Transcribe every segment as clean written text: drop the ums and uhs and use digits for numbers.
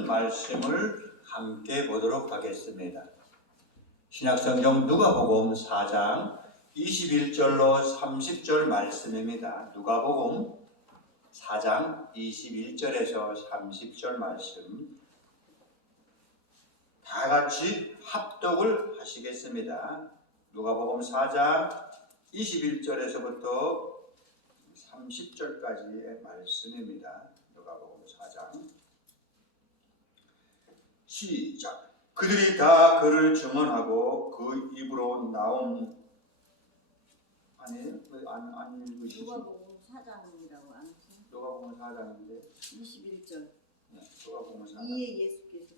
본문 말씀을 함께 보도록 하겠습니다. 신약성경 누가복음 4장 21절로 30절 말씀입니다. 누가복음 4장 21절에서 30절 말씀 다 같이 합독을 하시겠습니다. 누가복음 4장 21절에서부터 30절까지의 말씀입니다. 누가복음 4장 시작. 그들이 다 그를 증언하고 그 입으로 나온 아니에요? 안 읽으시죠? 누가복음 4장이라고 안 했어요? 누가복음 4장인데 21절. 네, 누가복음 4장. 이에 예수께서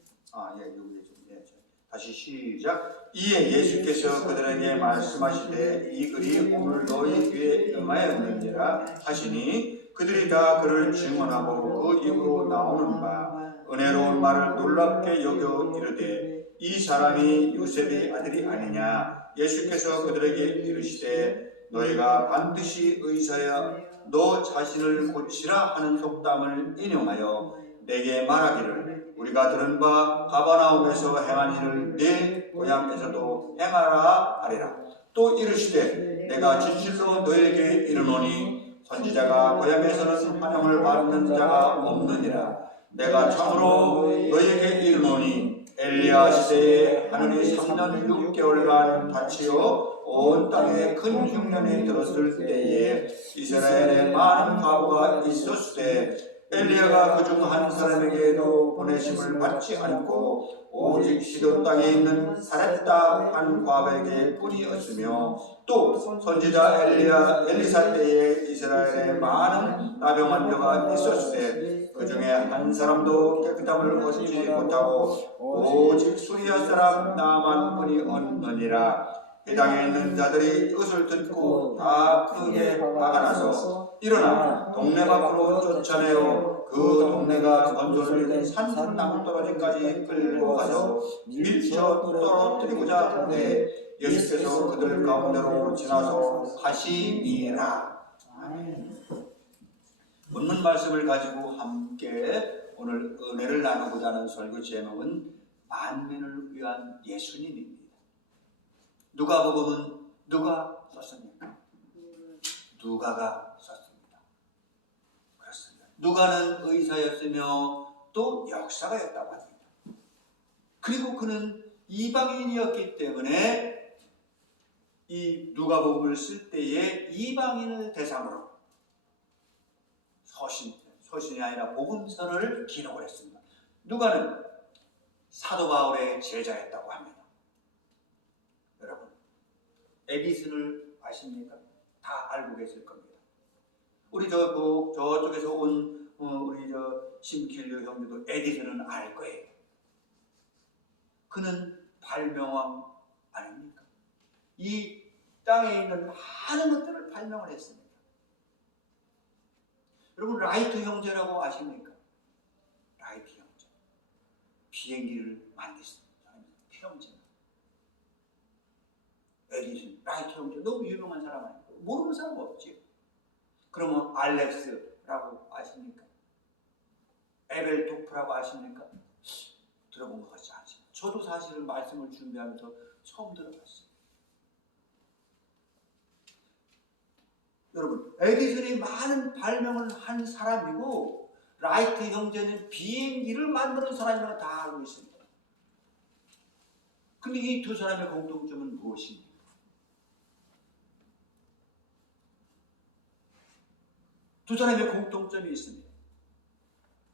여기 좀 다시 시작. 이에 예수께서 그들에게 말씀하시되 이 글이 오늘 너희 귀에 임하였느니라 하시니 그들이 다 그를 증언하고 그 입으로 나오는 바 은혜로운 말을 놀랍게 여겨 이르되 이 사람이 요셉의 아들이 아니냐. 예수께서 그들에게 이르시되 너희가 반드시 의사여 너 자신을 고치라 하는 속담을 인용하여 내게 말하기를 우리가 들은 바 가버나움에서 행한 일을 내 고향에서도 행하라 하리라. 또 이르시되 내가 진실로 너에게 이르노니 선지자가 고향에서는 환영을 받는 자가 없느니라. 내가 참으로 너에게 이르노니 엘리야 시대에 하늘이 3년 6개월간 닫히어 온 땅에 큰 흉년이 들었을 때에 이스라엘에 많은 과부가 있었으되 엘리야가 그중 한 사람에게도 보내심을 받지 않고 오직 시돈 땅에 있는 사렙다 한 과부에게 뿐이었으며 또 선지자 엘리사 때에 이스라엘에 많은 나병 환자가 있었으되 그 중에 한 사람도 깨끗함을 얻지 못하고 오직 수리아 사람 나만 뿐이었느니라. 이 땅에 있는 자들이 이것을 듣고 다 크게 화가 나서 일어나 동네 밖으로 쫓아내어 그 동네가 건조를 산 나무떨어지까지 끌고 가서 밀쳐 떨어뜨리고자 하되 예수께서 그들 가운데로 지나서 가시니라. 본문 말씀을 가지고 함께 오늘 은혜를 나누고자 하는 설교 제목은 만민을 위한 예수님입니다. 누가복음은 누가 썼습니까? 누가가 썼습니다. 그렇습니다. 누가는 의사였으며 또 역사가였다고 합니다. 그리고 그는 이방인이었기 때문에 이 누가복음을 쓸 때에 이방인을 대상으로 서신이 아니라 복음서를 기록을 했습니다. 누가는 사도 바울의 제자였다고 합니다. 여러분, 에디슨을 아십니까? 다 알고 계실 겁니다. 우리 저쪽에서 온 우리 심킬류 형님도 에디슨은 알 거예요. 그는 발명왕 아닙니까? 이 땅에 있는 많은 것들을 발명을 했습니다. 여러분, 라이트 형제라고 아십니까? 라이트 형제. 비행기를 만드신 사람입니다. 형제는. 에디슨, 라이트 형제 너무 유명한 사람 아닙니까? 모르는 사람 없지. 그러면 알렉스라고 아십니까? 에벨토프라고 아십니까? 들어본 것 같지 않습니까? 저도 사실은 말씀을 준비하면서 처음 들어봤어요. 여러분, 에디슨이 많은 발명을 한 사람이고 라이트 형제는 비행기를 만드는 사람이라고 다 알고 있습니다. 근데 이 두 사람의 공통점은 무엇입니까? 두 사람의 공통점이 있습니다.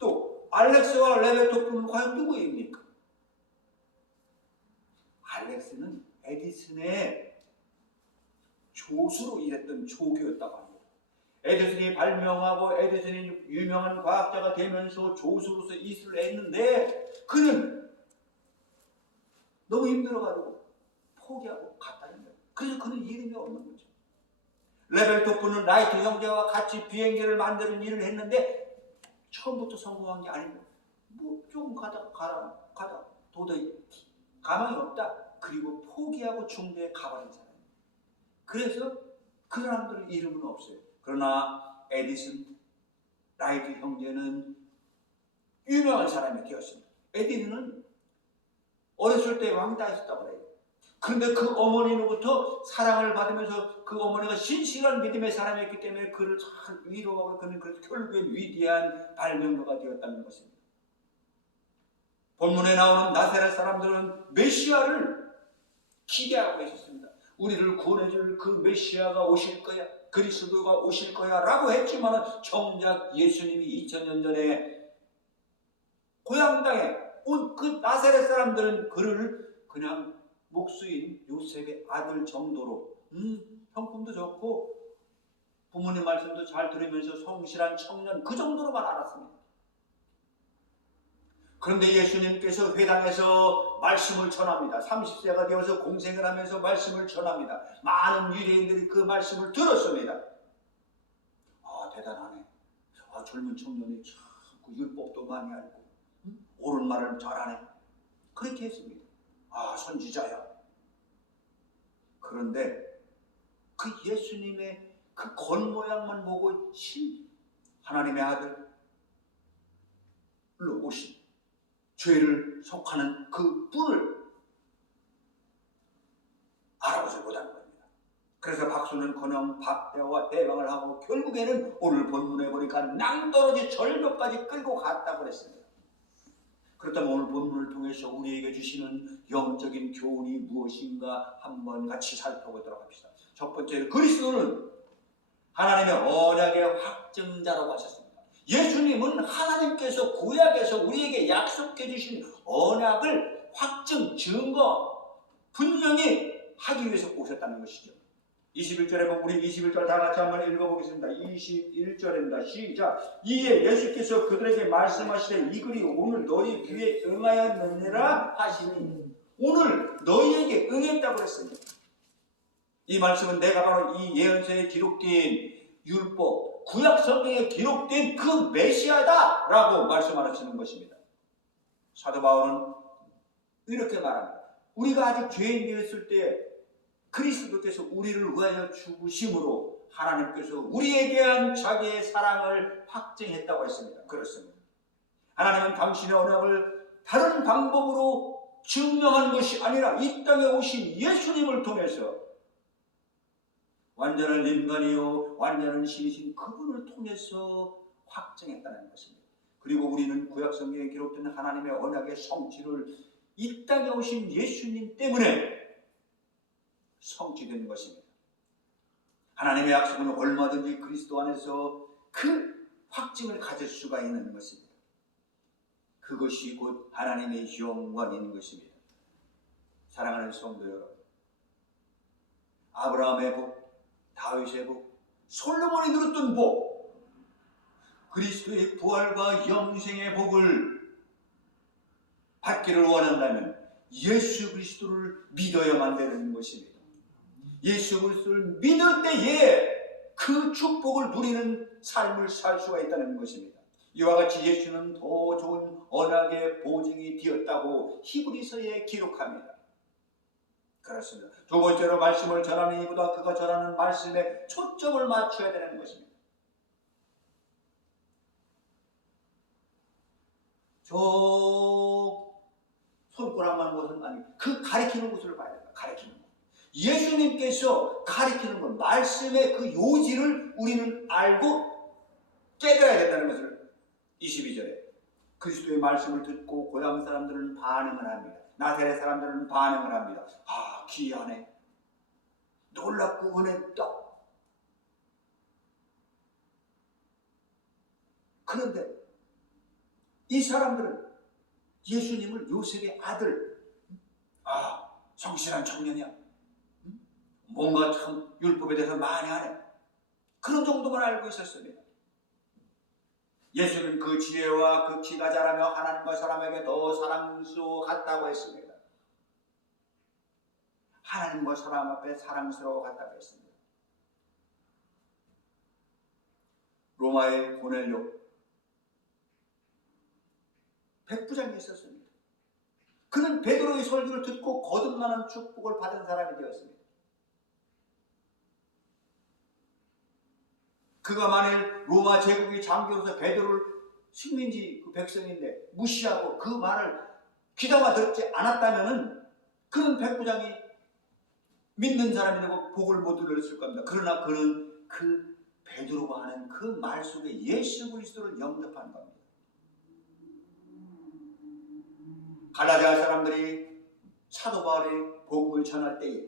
또 알렉스와 레베토프는 과연 누구입니까? 알렉스는 에디슨의 조수로 일했던 조교였다고 합니다. 에디슨이 발명하고 에디슨이 유명한 과학자가 되면서 조수로서 일을 했는데 그는 너무 힘들어가지고 포기하고 갔다는 거예요. 그래서 그는 이름이 없는 거죠. 레벨토프는 라이트 형제와 같이 비행기를 만드는 일을 했는데 처음부터 성공한 게 아니고 뭐 조금 가다 도저히 가망이 없다. 그리고 포기하고 중도에 가버린 사람. 그래서 그 사람들의 이름은 없어요. 그러나 에디슨, 라이트 형제는 유명한 사람이 되었습니다. 에디는 어렸을 때 왕따했었다고 그래요. 그런데 그 어머니로부터 사랑을 받으면서 그 어머니가 신실한 믿음의 사람이었기 때문에 그를 잘 위로하고 그는 그래서 결국엔 위대한 발명가가 되었다는 것입니다. 본문에 나오는 나사렛 사람들은 메시아를 기대하고 있었습니다. 우리를 구원해줄 그 메시아가 오실 거야, 그리스도가 오실 거야 라고 했지만 정작 예수님이 2000년 전에 고향 땅에 온 그 나사렛 사람들은 그를 그냥 목수인 요셉의 아들 정도로 형품도 좋고 부모님 말씀도 잘 들으면서 성실한 청년 그 정도로만 알았습니다. 그런데 예수님께서 회당에서 말씀을 전합니다. 30세가 되어서 공생을 하면서 말씀을 전합니다. 많은 유대인들이 그 말씀을 들었습니다. 아, 대단하네. 아, 젊은 청년이 참 그 율법도 많이 알고 옳은 말을 잘하네. 그렇게 했습니다. 아, 선지자야. 그런데 그 예수님의 그 겉모양만 보고 하나님의 아들로 오신 죄를 속하는 그 분을 알아보지 못한 겁니다. 그래서 박수는커녕 박대와 대왕을 하고 결국에는 오늘 본문에 보니까 낭떠러지 절벽까지 끌고 갔다고 했습니다. 그렇다면 오늘 본문을 통해서 우리에게 주시는 영적인 교훈이 무엇인가 한번 같이 살펴보도록 합시다. 첫 번째로 그리스도는 하나님의 언약의 확증자라고 하셨습니다. 예수님은 하나님께서 구약에서 우리에게 약속해 주신 언약을 확증, 증거, 분명히 하기 위해서 오셨다는 것이죠. 21절에 보면 우리 21절 다 같이 한번 읽어보겠습니다. 21절입니다. 시작. 이에 예수께서 그들에게 말씀하시되 이 글이 오늘 너희 귀에 응하였느니라 하시니 오늘 너희에게 응했다고 했습니다. 이 말씀은 내가 바로 이 예언서에 기록된 율법, 구약 성경에 기록된 그 메시아다라고 말씀하시는 것입니다. 사도 바울은 이렇게 말합니다. 우리가 아직 죄인 되었을 때 그리스도께서 우리를 위하여 죽으심으로 하나님께서 우리에 대한 자기의 사랑을 확증했다고 했습니다. 그렇습니다. 하나님은 당신의 언약을 다른 방법으로 증명한 것이 아니라 이 땅에 오신 예수님을 통해서 완전한 인간이요 완전한 신이신 그분을 통해서 확증했다는 것입니다. 그리고 우리는 구약 성경에 기록된 하나님의 언약의 성취를 이 땅에 오신 예수님 때문에 성취된 것입니다. 하나님의 약속은 얼마든지 그리스도 안에서 그 확증을 가질 수가 있는 것입니다. 그것이 곧 하나님의 영광인 것입니다. 사랑하는 성도 여러분, 아브라함의 복, 다윗의 복, 솔로몬이 누렸던 복, 그리스도의 부활과 영생의 복을 받기를 원한다면 예수 그리스도를 믿어야만 되는 것입니다. 예수 그리스도를 믿을 때에 그 축복을 누리는 삶을 살 수가 있다는 것입니다. 이와 같이 예수는 더 좋은 언약의 보증이 되었다고 히브리서에 기록합니다. 그렇습니다. 두 번째로 말씀을 전하는 이보다 그가 전하는 말씀에 초점을 맞춰야 되는 것입니다. 저 손가락만 보는 아니 그 가리키는 곳을 봐야 된다. 가리키는 곳. 예수님께서 가리키는 것, 말씀의 그 요지를 우리는 알고 깨달아야 된다는 것을 22절에 그리스도의 말씀을 듣고 고향 사람들은 반응을 합니다. 나사렛 사람들은 반응을 합니다. 아, 귀하네. 놀랍고 은혜다. 그런데 이 사람들은 예수님을 요셉의 아들, 아, 성실한 청년이야. 뭔가 참 율법에 대해서 많이 하네. 그런 정도만 알고 있었습니다. 예수는 그 지혜와 그 키가 자라며 하나님과 사람에게 더 사랑스러워 갔다고 했습니다. 하나님과 사람 앞에 사랑스러워 갔다고 했습니다. 로마의 고넬료 백부장이 있었습니다. 그는 베드로의 설교를 듣고 거듭나는 축복을 받은 사람이 되었습니다. 그가 만일 로마 제국이 잠겨서 베드로를 식민지 그 백성인데 무시하고 그 말을 귀담아 듣지 않았다면은 그런 백부장이 믿는 사람이 되고 복을 못 얻었을 겁니다. 그러나 그는 그 베드로가 하는 그 말 속에 예수 그리스도를 영접한 겁니다. 갈라디아 사람들이 사도 바울의 복음을 전할 때에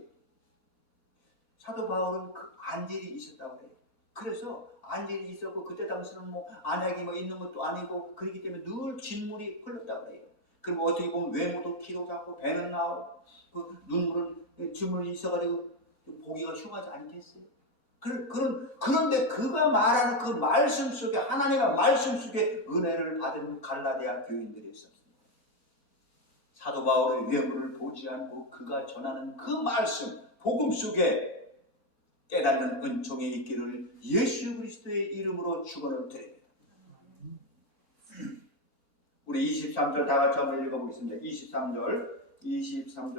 사도 바울은 그 안젤이 있었다고 해요. 그래서 안젤이 있었고 그때 당시는 뭐 안약이 뭐 있는 것도 아니고 그렇기 때문에 늘 진물이 흘렀다고 해요. 그리고 어떻게 보면 외모도 키도 작고 배는 나오고 그 눈물은 진물이 있어가지고 보기가 흉하지 않겠어요? 그런데 그가 말하는 그 말씀 속에 하나님의 말씀 속에 은혜를 받은 갈라디아 교인들이 있었습니다. 사도 바울의 외모를 보지 않고 그가 전하는 그 말씀 복음 속에 깨닫는 은총이 있기를 예수 그리스도의 이름으로 축원을 드립니다. 우리 23절 다 같이 한번 읽어보겠습니다. 23절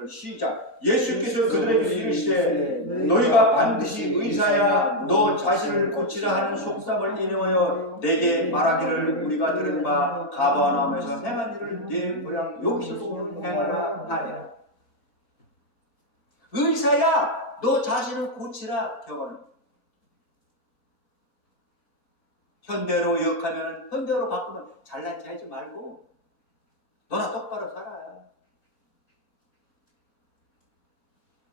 시작. 예수께서 그들에게 이르시되 너희가 반드시 의사야 너 자신을 고치라 하는 속담을 인용하여 내게 말하기를 우리가 들은 바 가버나움에서 행한 일을 네 고향 여기서도 행하라 하니라. 의사야 너 자신을 고치라. 격언을 현대로 역하면 현대로 바꾸면 잘난 체 하지 말고 너나 똑바로 살아.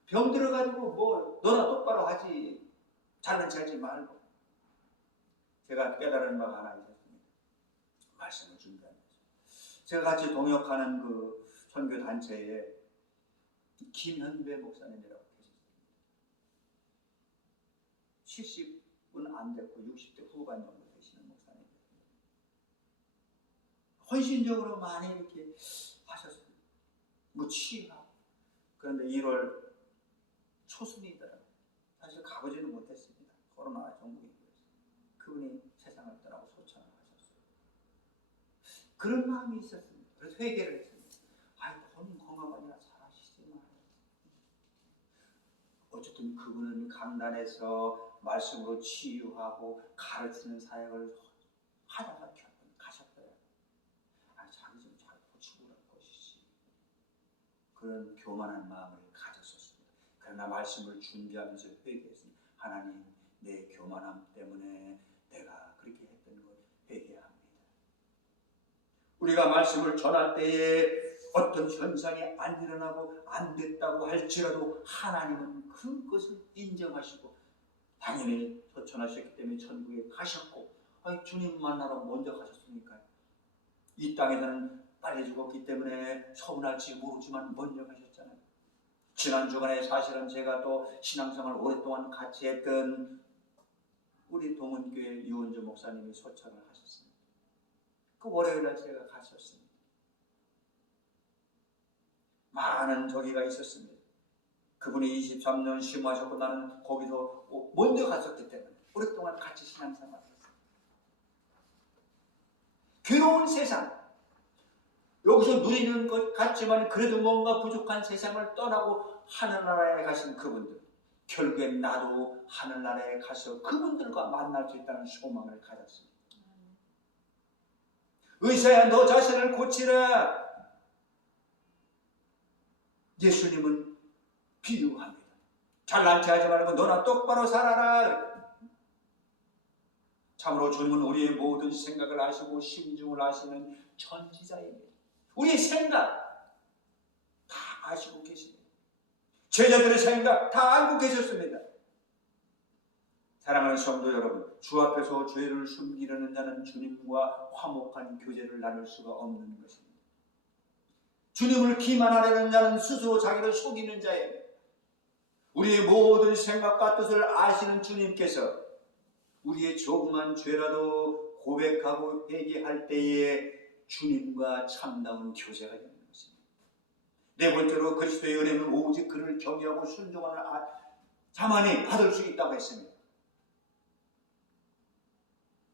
병 들어가지고 뭐 너나 똑바로 하지 잘난 체 하지 말고. 제가 깨달은 바가 하나 있었습니다. 말씀을 준비하면서 제가 같이 동역하는 그 선교 단체에 김현배 목사님이라고 계셨습니다. 70은 안 됐고 60대 후반 정도 되시는 목사님입니다. 헌신적으로 많이 이렇게 하셨습니다. 뭐 취하. 그런데 1월 초순이더라고요. 사실 가보지는 못했습니다. 코로나 전국에. 그분이 세상을 떠나고 소천을 하셨어요. 그런 마음이 있었습니다. 그래서 회개를 했습니다. 아이, 본인 건강하니라 잘하시지만. 어쨌든 그분은 강단에서 말씀으로 치유하고 가르치는 사역을 하다가 가셨더라고요. 아, 자기 좀 잘 고치고 갈 것이지. 그런 교만한 마음을 가졌었습니다. 그러나 말씀을 준비하면서 회개했습니다. 하나님, 내 교만함 때문에 내가 그렇게 했던 걸 회개합니다. 우리가 말씀을 전할 때에 어떤 현상이 안 일어나고 안 됐다고 할지라도 하나님은 그것을 인정하시고 당연히 소천하셨기 때문에 천국에 가셨고, 아니, 주님 만나러 먼저 가셨으니까요. 이 땅에서는 빨리 죽었기 때문에 서운할지 모르지만 먼저 가셨잖아요. 지난 주간에 사실은 제가 또 신앙생활 오랫동안 같이 했던 우리 동은교회 유원주 목사님이 소천을 하셨습니다. 그 월요일날 제가 갔었습니다. 많은 저기가 있었습니다. 그분이 23년 심하셨고 나는 거기서 먼저 갔었기 때문에 오랫동안 같이 신앙생활을 했습니다. 괴로운 세상, 여기서 누리는 것 같지만 그래도 뭔가 부족한 세상을 떠나고 하늘나라에 가신 그분들, 결국엔 나도 하늘나라에 가서 그분들과 만날 수 있다는 소망을 가졌습니다. 의사야 너 자신을 고치라. 예수님은 비유합니다. 잘난 체 하지 말고 너나 똑바로 살아라. 참으로 주님은 우리의 모든 생각을 아시고 심중을 아시는 전지자입니다. 우리의 생각 다 아시고 계십니다. 제자들의 생각 다 알고 계셨습니다. 사랑하는 성도 여러분, 주 앞에서 죄를 숨기려는 자는 주님과 화목한 교제를 나눌 수가 없는 것입니다. 주님을 기만하려는 자는 스스로 자기를 속이는 자예요. 우리의 모든 생각과 뜻을 아시는 주님께서 우리의 조그만 죄라도 고백하고 회개할 때에 주님과 참다운 교제가 되는 것입니다. 네 번째로 그리스도의 은혜는 오직 그를 경외하고 순종하는 자만이 받을 수 있다고 했습니다.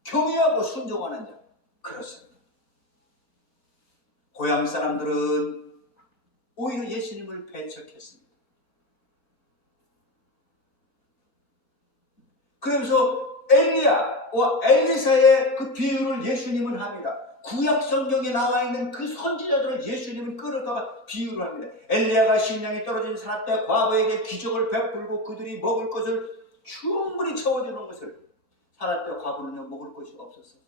경외하고 순종하는 자, 그렇습니다. 고향 사람들은 오히려 예수님을 배척했습니다. 그러면서 엘리야와 엘리사의 그 비유를 예수님은 합니다. 구약 성경에 나와 있는 그 선지자들을 예수님은 끌어다가 비유를 합니다. 엘리야가 식량이 떨어진 사납다 과부에게 기적을 베풀고 그들이 먹을 것을 충분히 채워주는 것을 사납다 과부는 먹을 것이 없었어요.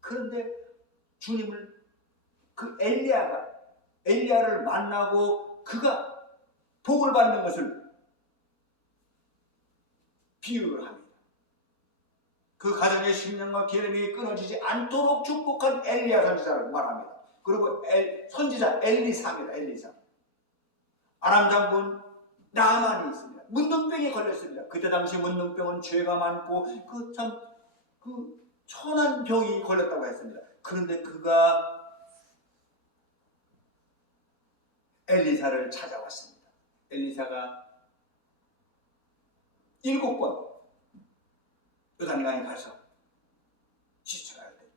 그런데 주님을 그 엘리야를 만나고 그가 복을 받는 것을 비유를 합니다. 그 가정의 식량과 기름이 끊어지지 않도록 축복한 엘리야 선지자를 말합니다. 그리고 선지자 엘리사입니다. 엘리사. 아람 장군 나아만이 있습니다. 문둥병에 걸렸습니다. 그때 당시 문둥병은 죄가 많고 그 천한 병이 걸렸다고 했습니다. 그런데 그가 엘리사를 찾아왔습니다. 엘리사가 7번 요단강에 가서 씻어야 돼.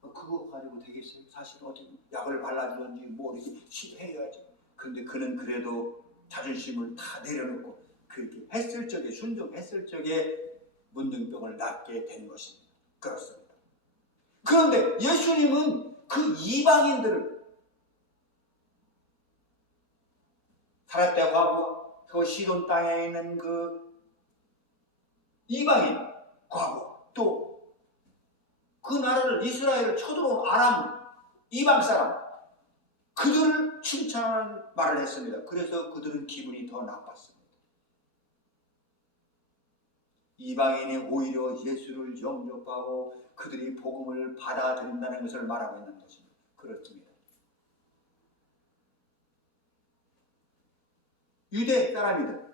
그거 가지고 되겠어요? 사실 어떻게 약을 발라주든지 뭐 이렇게 해야지. 그런데 그는 그래도 자존심을 다 내려놓고 그렇게 했을 적에 순종했을 적에 문둥병을 낫게 된 것입니다. 그렇습니다. 그런데 예수님은 그 이방인들을 사렙다 과부와 그 시돈 땅에 있는 그 이방인 과부 또 그 나라를 이스라엘을 쳐들어온 아람 이방 사람 그들을 칭찬하는 말을 했습니다. 그래서 그들은 기분이 더 나빴습니다. 이방인이 오히려 예수를 영접하고 그들이 복음을 받아들인다는 것을 말하고 있는 것입니다. 그렇습니다. 유대 사람이든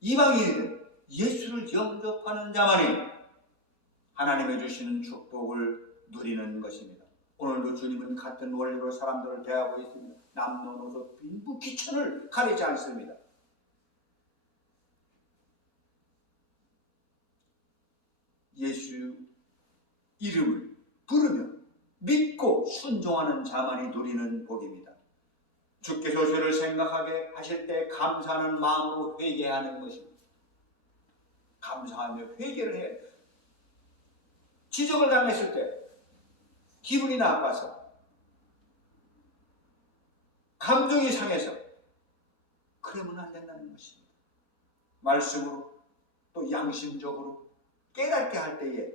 이방인이든 예수를 영접하는 자만이 하나님의 주시는 축복을 누리는 것입니다. 오늘도 주님은 같은 원리로 사람들을 대하고 있습니다. 남녀노소 빈부 귀천을 가리지 않습니다. 예수 이름을 부르며 믿고 순종하는 자만이 누리는 복입니다. 주께서 죄를 생각하게 하실 때 감사하는 마음으로 회개하는 것입니다. 감사하며 회개를 해야 돼요. 지적을 당했을 때 기분이 나빠서 감정이 상해서 그러면 안 된다는 것입니다. 말씀으로 또 양심적으로 깨닫게 할 때에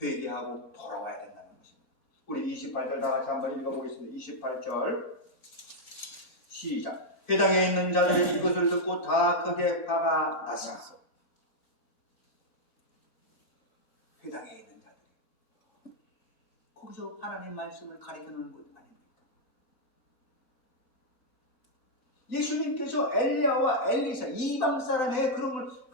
회개하고 돌아와야 된다는 것입니다. 우리 28절 다 같이 한번 읽어보겠습니다. 28절 시작. 회당에 있는 자들이 이것을 듣고 다 크게 화가 났어. 회당에 있는 자들이 거기서 하나님 말씀을 가르치는 것 아닙니까? 예수님께서 엘리야와 엘리사 이방 사람의 그런 걸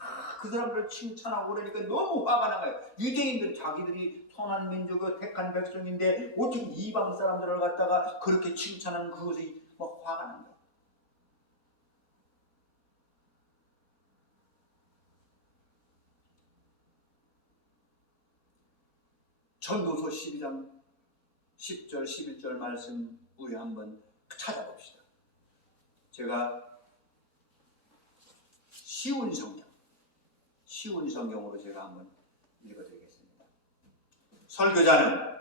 그 사람들을 칭찬하고 그러니까 너무 화가 난 거예요. 유대인들 자기들이 선한 민족의 택한 백성인데 어떻게 이방 사람들을 갖다가 그렇게 칭찬하는 그것이 막 화가 난 거예요. 전도서 12장 10절 11절 말씀 우리 한번 찾아봅시다. 제가 쉬운 성경으로 제가 한번 읽어드리겠습니다. 설교자는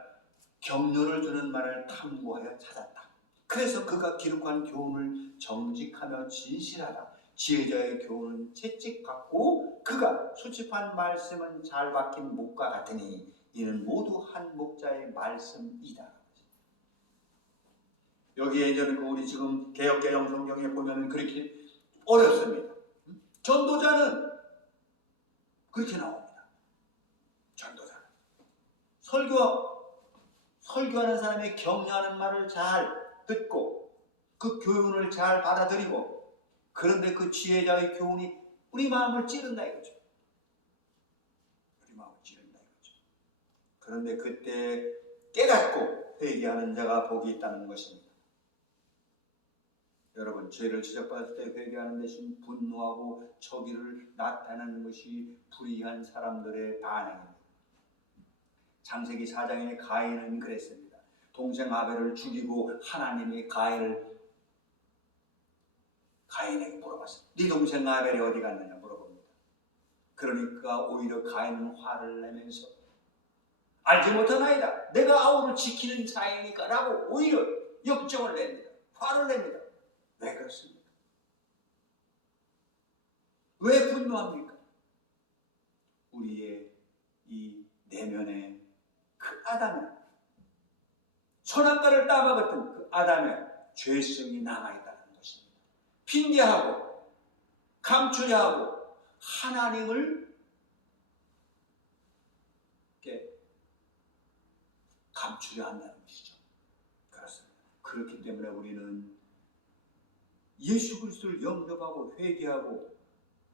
격려를 주는 말을 탐구하여 찾았다. 그래서 그가 기록한 교훈을 정직하며 진실하다. 지혜자의 교훈은 채찍 같고 그가 수집한 말씀은 잘 박힌 목과 같으니 이는 모두 한 목자의 말씀이다. 여기에 이제는 우리 지금 개역개정 성경에 보면은 그렇게 어렵습니다. 전도자는 그렇게 나옵니다. 전도자는 설교하는 사람의 격려하는 말을 잘 듣고 그 교훈을 잘 받아들이고 그런데 그 지혜자의 교훈이 우리 마음을 찌른다 이거죠. 우리 마음을 찌른다 이거죠. 그런데 그때 깨닫고 회개하는 자가 복이 있다는 것입니다. 여러분, 죄를 지적받았을 때 회개하는 대신 분노하고 저기를 나타내는 것이 불의한 사람들의 반응입니다. 창세기 4장의 가인은 그랬습니다. 동생 아벨을 죽이고 하나님이 가인에게 물어봤습니다. 네 동생 아벨이 어디 갔느냐 물어봅니다. 그러니까 오히려 가인은 화를 내면서 알지 못하나이다. 내가 아우를 지키는 자이니까 라고 오히려 역정을 냅니다. 화를 냅니다. 왜 그렇습니까? 왜 분노합니까? 우리의 이 내면에 그 아담의 선악과를 따먹었던 그 아담의 죄성이 남아있다는 것입니다. 핑계하고 감추려 하고 하나님을 이렇게 감추려 한다는 것이죠. 그렇습니다. 그렇기 때문에 우리는 예수 그리스도를 영접하고 회개하고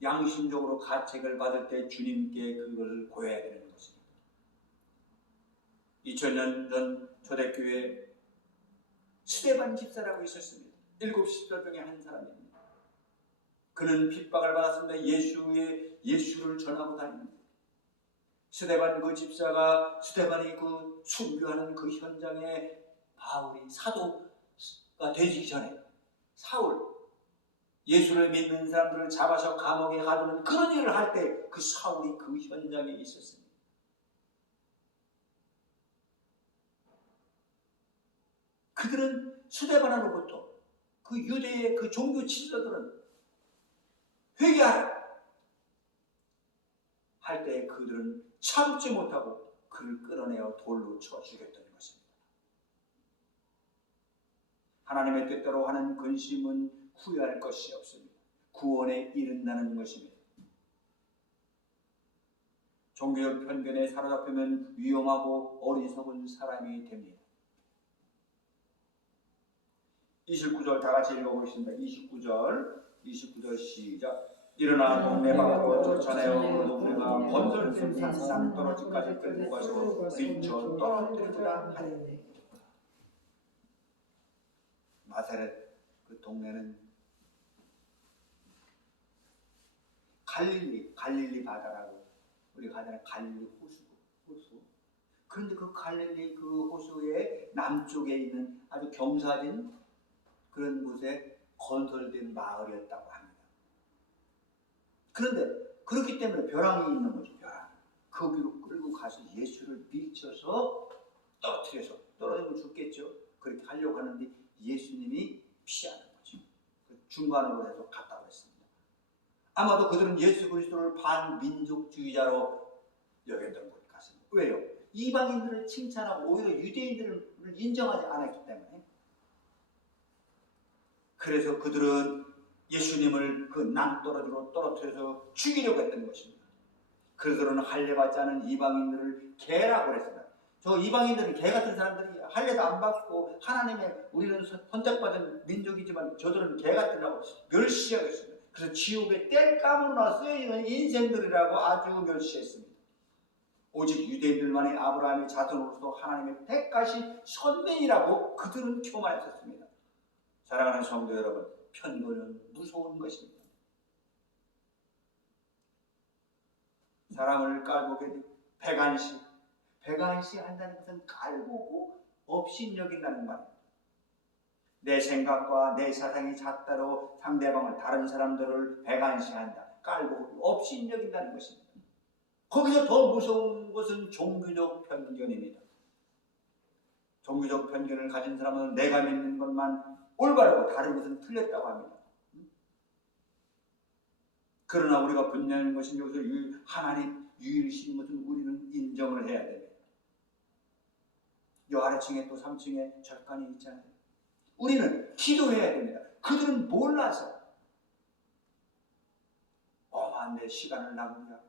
양심적으로 가책을 받을 때 주님께 그것을 고해야 되는 것입니다. 2000년 전 초대교회에 스데반 집사라고 있었습니다. 7집사 중에 한 사람입니다. 그는 핍박을 받았습니다. 예수를 전하고 다닙니다. 스데반 그 집사가 스데반이 그 순교하는 그 현장에 바울이 사도가 되기 전에 사울 예수를 믿는 사람들을 잡아서 감옥에 가두는 그런 일을 할 때 그 사울이 그 현장에 있었습니다. 그들은 스데반으로부터 그 유대의 그 종교 지도자들은 회개하라 할 때 그들은 참지 못하고 그를 끌어내어 돌로 쳐 죽였던 것입니다. 하나님의 뜻대로 하는 근심은 후회할 것이 없습니다. 구원에 이른다는 것입니다. 종교적 편견에 사로잡히면 위험하고 어리석은 사람이 됩니다. 29절 다 같이 읽어보겠습니다. 29절 시작. 일어나 동네 밖으로 쫓아내어 그 동네가 건설된 산상 떨어지까지 끌고 가서 미쳐 떨어뜨리고자 하니. 나사렛 그 동네는 갈릴리 바다라고 우리가 하잖아요. 갈릴리 호수. 그런데 그 갈릴리 그 호수의 남쪽에 있는 아주 경사진 그런 곳에 건설된 마을이었다고 합니다. 그런데 그렇기 때문에 벼랑이 있는 거죠. 벼랑. 거기로 끌고 가서 예수를 미쳐서 떨어지면 죽겠죠. 그렇게 하려고 하는데 예수님이 피하는 거죠. 중간으로 해서 갔다 그랬습니다. 아마도 그들은 예수 그리스도를 반민족주의자로 여겼던 것 같습니다. 왜요? 이방인들을 칭찬하고 오히려 유대인들을 인정하지 않았기 때문에. 그래서 그들은 예수님을 그 낭떠러지로 떨어뜨려서 죽이려고 했던 것입니다. 그들은 할례받지 않은 이방인들을 개라고 했습니다. 저 이방인들은 개 같은 사람들이 할례도 안 받고 하나님의 우리는 선택받은 민족이지만 저들은 개 같으라고 멸시하고 있습니다. 그래서 지옥의 땔감으로나 쓰여있는 인생들이라고 아주 멸시했습니다. 오직 유대인들만이 아브라함의 자손으로서 하나님의 택하신 선배이라고 그들은 교만했었습니다. 사랑하는 성도 여러분, 편견은 무서운 것입니다. 사람을 깔보게 배관시 한다는 것은 깔보고 업신여긴다는 말입니다. 내 생각과 내 사상이 작다로 상대방을 다른 사람들을 배관시한다. 깔보고 업신여긴다는 것입니다. 거기서 더 무서운 것은 종교적 편견입니다. 종교적 편견을 가진 사람은 내가 믿는 것만 올바르고 다른 것은 틀렸다고 합니다. 그러나 우리가 분명한 것은 여기서 하나님 유일신 것은 우리는 인정을 해야 됩니다. 요 아래층에 또 3층에 절간이 있잖아요. 우리는 기도해야 됩니다. 그들은 몰라서 어마한 내 시간을 낭비하고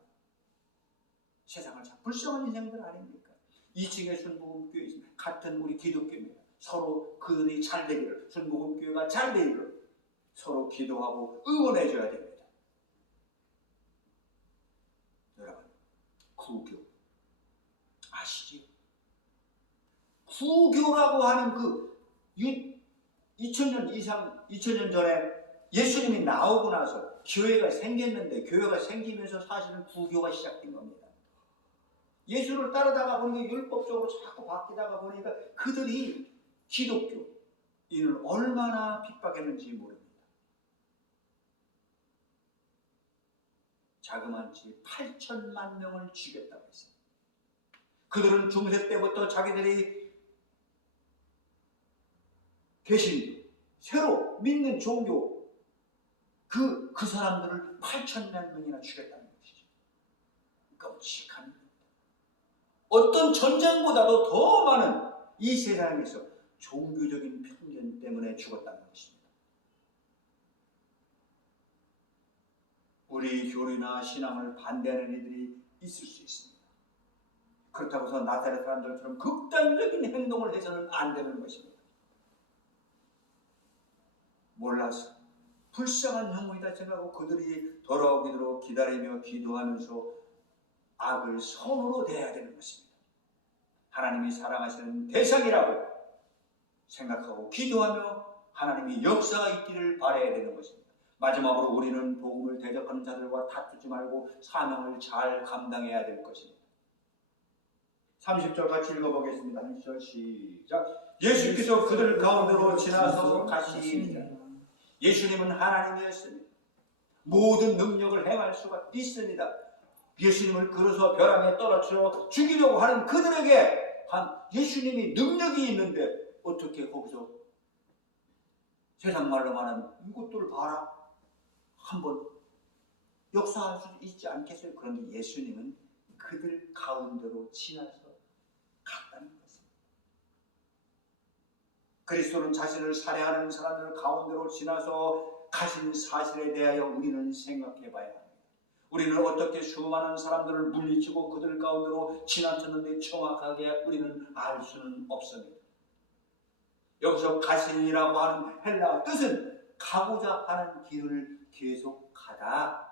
세상을 참 불쌍한 인생들 아닙니까? 2층에 순복음교회 있습니다. 같은 우리 기독교입니다. 서로 그들이 잘 되기를, 순복음교회가 잘 되기를 서로 기도하고 응원해 줘야 됩니다. 여러분, 구교 아시지요? 구교라고 하는 그 2000년 전에 예수님이 나오고 나서 교회가 생겼는데 교회가 생기면서 사실은 구교가 시작된 겁니다. 예수를 따르다가 보니까 율법적으로 자꾸 바뀌다가 보니까 그들이 기독교인을 얼마나 핍박했는지 모릅니다. 자그마치 8천만 명을 죽였다고 했어요. 그들은 중세 때부터 자기들이 개신, 새로 믿는 종교, 그 사람들을 8천만 명이나 죽였다는 것이죠. 끔찍한 일입니다. 어떤 전쟁보다도 더 많은 이 세상에서 종교적인 편견 때문에 죽었다는 것입니다. 우리 교리나 신앙을 반대하는 이들이 있을 수 있습니다. 그렇다고 해서 나사렛 사람들처럼 극단적인 행동을 해서는 안 되는 것입니다. 몰라서 불쌍한 형물이다 생각하고 그들이 돌아오기로 기다리며 기도하면서 악을 선으로 대해야 되는 것입니다. 하나님이 사랑하시는 대상이라고 생각하고 기도하며 하나님이 역사가 있기를 바라야 되는 것입니다. 마지막으로 우리는 복음을 대적하는 자들과 다투지 말고 사명을 잘 감당해야 될 것입니다. 30절 같이 읽어보겠습니다. 1절 시작. 예수께서 그들 가운데로 지나서 가시니라. 예수님은 하나님이었습니다. 모든 능력을 행할 수가 있습니다. 예수님을 끌어서 벼랑에 떨어뜨려 죽이려고 하는 그들에게 예수님이 능력이 있는데 어떻게 거기서 세상 말로 말하면 이것들 봐라 한번 역사할 수 있지 않겠어요? 그런데 예수님은 그들 가운데로 지나서 갔다는 것입니다. 그리스도는 자신을 살해하는 사람들 가운데로 지나서 가신 사실에 대하여 우리는 생각해 봐야 합니다. 우리는 어떻게 수많은 사람들을 물리치고 그들 가운데로 지나쳤는데 정확하게 우리는 알 수는 없습니다. 여기서 가신이라고 하는 헬라어 뜻은 가고자 하는 길을 계속 가다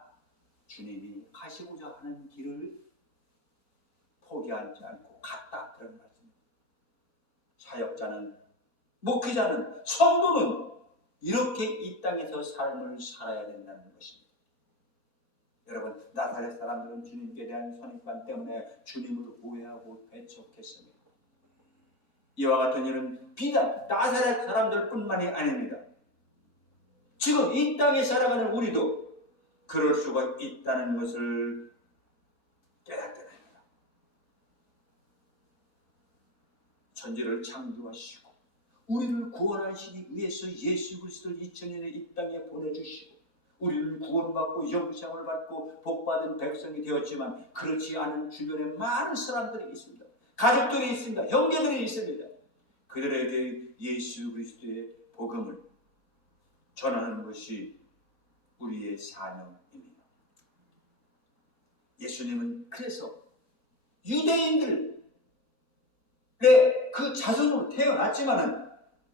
주님이 가시고자 하는 길을 포기하지 않고 갔다 그런 말씀입니다. 사역자는, 목회자는, 성도는 이렇게 이 땅에서 삶을 살아야 된다는 것입니다. 여러분, 나사렛 사람들은 주님께 대한 선입관 때문에 주님을 오해하고 배척했습니다. 이와 같은 일은 비단 나사렛 사람들뿐만이 아닙니다. 지금 이 땅에 살아가는 우리도 그럴 수가 있다는 것을 깨닫게 됩니다. 천지를 창조하시고 우리를 구원하시기 위해서 예수 그리스도를 2000년에 이 땅에 보내주시고 우리를 구원받고 영생을 받고 복받은 백성이 되었지만 그렇지 않은 주변에 많은 사람들이 있습니다. 가족들이 있습니다. 형제들이 있습니다. 그들에게 예수 그리스도의 복음을 전하는 것이 우리의 사명입니다. 예수님은 그래서 유대인들의 그 자손으로 태어났지만은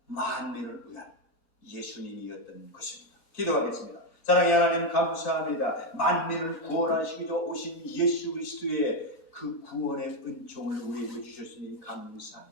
만민을 위한 예수님이었던 것입니다. 기도하겠습니다. 사랑의 하나님 감사합니다. 만민을 구원하시기 위해 오신 예수 그리스도의 그 구원의 은총을 우리에게 주셨으니 감사합니다.